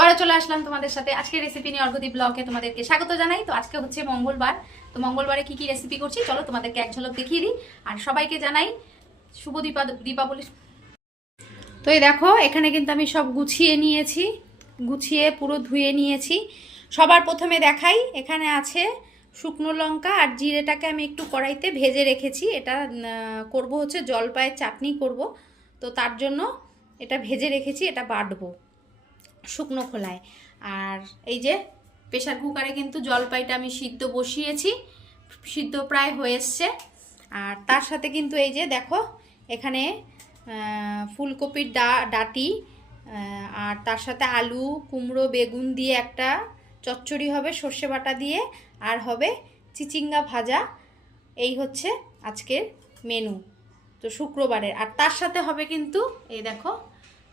আবারও চলে আসলাম তোমাদের সাথে। আজকে রেসিপি নিয়ে অর্গতি ব্লগে তোমাদেরকে স্বাগত জানাই। তো আজকে হচ্ছে মঙ্গলবার। তো মঙ্গলবারে কি কি রেসিপি করছি? চলো তোমাদেরকে এক ঝলক দেখিয়ে দিই। আর সবাইকে জানাই শুভ দীপা দীপাবলি। তো এই দেখো, এখানে কিন্তু আমি সব গুছিয়ে নিয়েছি। গুছিয়ে পুরো ধুয়ে নিয়েছি। সবার প্রথমে দেখাই, এখানে আছে শুকনো লঙ্কা আর জিরেটাকে আমি একটু কড়াইতে ভেজে রেখেছি। এটা করব হচ্ছে জলপায়ের চাটনি করব। তো তার জন্য এটা ভেজে রেখেছি, এটা বাটবো। শুকনো খোলায়। আর এই যে প্রেশার কুকারে কিন্তু জলপাইটা আমি সিদ্ধ বসিয়েছি, সিদ্ধ প্রায় হয়ে এসছে। আর তার সাথে কিন্তু এই যে দেখো, এখানে ফুলকপির ডা, ডাটি আর তার সাথে আলু, কুমড়ো, বেগুন দিয়ে একটা চচ্চড়ি হবে, সর্ষে বাটা দিয়ে, আর হবে চিচিঙ্গা ভাজা। এই হচ্ছে আজকের মেনু, তো শুক্রবারের। আর তার সাথে হবে কিন্তু এই দেখো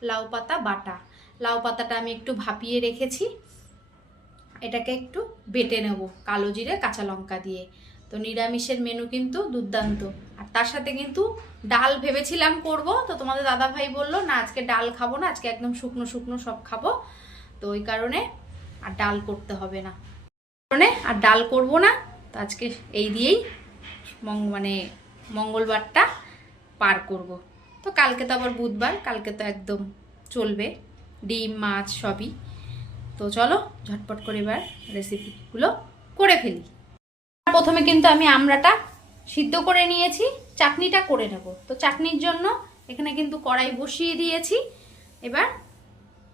লাউ পাতা বাটা। লাউ পাতাটা আমি একটু ভাপিয়ে রেখেছি। এটাকে একটু বেটে নেব কালো জিরে, কাঁচা লঙ্কা দিয়ে। তো নিরামিষের মেনু কিন্তু দুর্দান্ত। আর তার সাথে কিন্তু ডাল ভেবেছিলাম করব, তো তোমাদের দাদা ভাই বলল, না, আজকে ডাল খাব না, আজকে একদম শুকনো শুকনো সব খাব। তো ওই কারণে আর ডাল করতে হবে না। কারণে আর ডাল করব না, তো আজকে এই দিয়েই মানে মঙ্গলবারটা পার করব। তো কালকে তো আবার বুধবার, কালকে তো একদম চলবে। ডিম, মাছ সবই। তো চলো, ঝটপট করে এবার রেসিপিগুলো করে ফেলি। প্রথমে কিন্তু আমি আমড়াটা সিদ্ধ করে নিয়েছি, চাটনিটা করে নেব। তো চাটনির জন্য এখানে কিন্তু কড়াই বসিয়ে দিয়েছি। এবার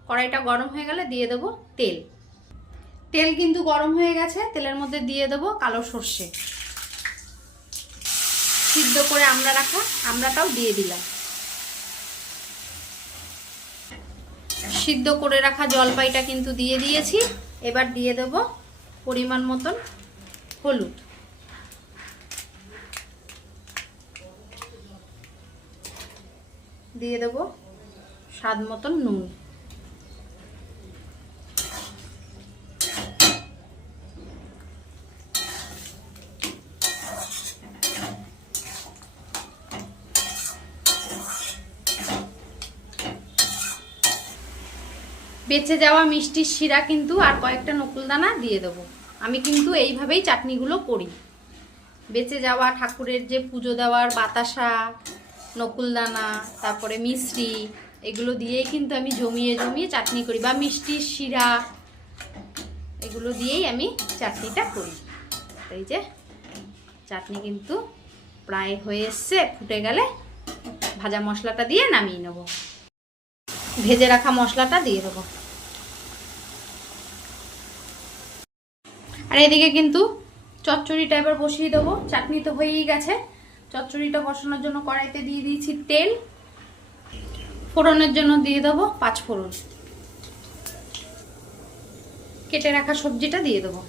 কড়াইটা গরম হয়ে গেলে দিয়ে দেবো তেল। তেল কিন্তু গরম হয়ে গেছে, তেলের মধ্যে দিয়ে দেবো কালো সর্ষে। সিদ্ধ করে আমরা রাখা আমরাটাও দিয়ে দিলাম। সিদ্ধ করে রাখা জলপাইটা কিন্তু দিয়ে দিয়েছি। এবার দিয়ে দেব পরিমাণ মতন হলুদ। দিয়ে দেব স্বাদ মতন নুন। বেঁচে যাওয়া মিষ্টির শিরা কিন্তু আর কয়েকটা নকুলদানা দিয়ে দেবো। আমি কিন্তু এইভাবেই চাটনিগুলো করি। বেঁচে যাওয়া ঠাকুরের যে পুজো দেওয়ার বাতাসা, নকুলদানা, তারপরে মিশ্রি এগুলো দিয়েই কিন্তু আমি জমিয়ে জমিয়ে চাটনি করি বা মিষ্টির শিরা, এগুলো দিয়েই আমি চাটনিটা করি। এই যে, চাটনি কিন্তু প্রায় হয়ে এসছে, ফুটে গেলে ভাজা মশলাটা দিয়ে নামিয়ে নেব। ভেজে রাখা মশলাটা দিয়ে দেবো। আর এদিকে কিন্তু চচ্চড়িটা এবার বসিয়ে দেবো। চাটনি তো হয়েই গেছে। চচ্চড়িটা বসানোর জন্য কড়াইতে দিয়ে দিয়েছি তেল। ফোড়নের জন্য দিয়ে দেবো পাঁচ ফোড়ন। কেটে রাখা সবজিটা দিয়ে দেবো।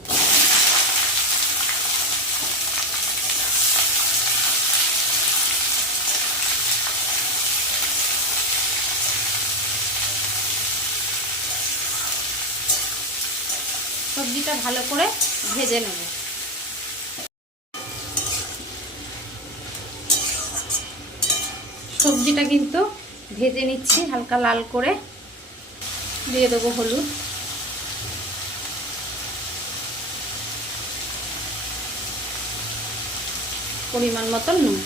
সবজিটা ভালো করে ভেজে নেব। সবজিটা কিন্তু ভেজে নিচ্ছি, হালকা লাল করে। দিয়ে দেবো হলুদ। পরিমাণ মতন নুন।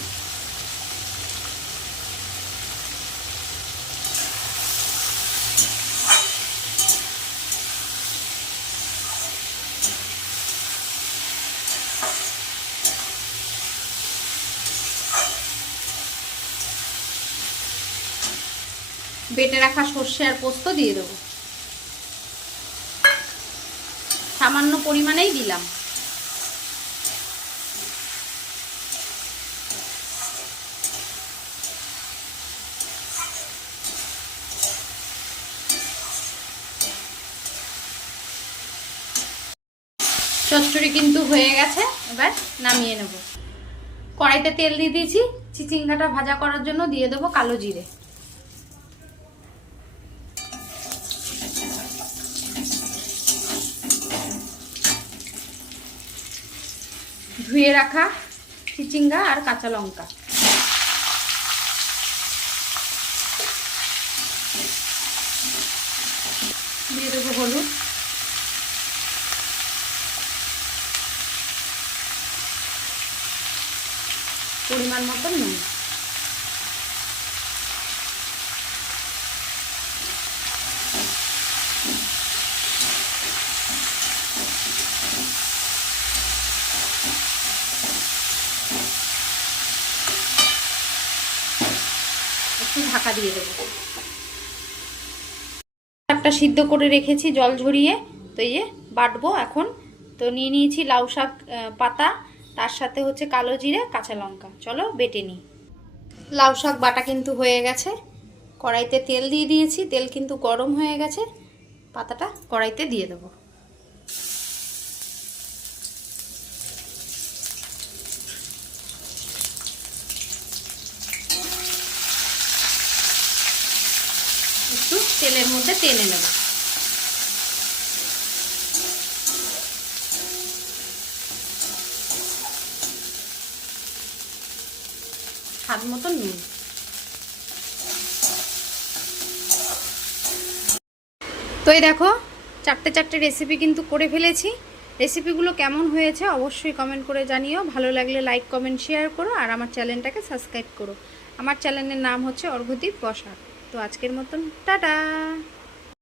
বেটে রাখা সর্ষে আর পোস্ত দিয়ে দেবো। সামান্য পরিমাণেই দিলাম। চচ্চড়ি কিন্তু হয়ে গেছে, এবার নামিয়ে নেব। কড়াইতে তেল দিয়ে দিয়েছি, চিচিঙ্গাটা ভাজা করার জন্য দিয়ে দেবো কালো জিরে। ধুয়ে রাখা চিচিঙ্গা আর কাঁচা লঙ্কা। দিয়ে দেবো হলুদ। পরিমাণ মতন নুন। ঢাকা দিয়ে দেবো। শাকটা সিদ্ধ করে রেখেছি, জল ঝরিয়ে, তো এই যে বাটবো এখন। তো নিয়ে নিয়েছি লাউ শাক পাতা, তার সাথে হচ্ছে কালো জিরে, কাঁচা লঙ্কা। চলো বেটে নিই। লাউ শাক বাটা কিন্তু হয়ে গেছে। কড়াইতে তেল দিয়ে দিয়েছি, তেল কিন্তু গরম হয়ে গেছে। পাতাটা কড়াইতে দিয়ে দেবো একটু তেলের মধ্যে টেনে নেব। স্বাদ মতন নুন। তো এই দেখো, চারটে চারটে রেসিপি কিন্তু করে ফেলেছি। রেসিপিগুলো কেমন হয়েছে অবশ্যই কমেন্ট করে জানিও। ভালো লাগলে লাইক কমেন্ট শেয়ার করো আর আমার চ্যানেলটাকে সাবস্ক্রাইব করো। আমার চ্যানেলের নাম হচ্ছে অর্ঘদীপ বসাক। তো আজকের মতন টাটা!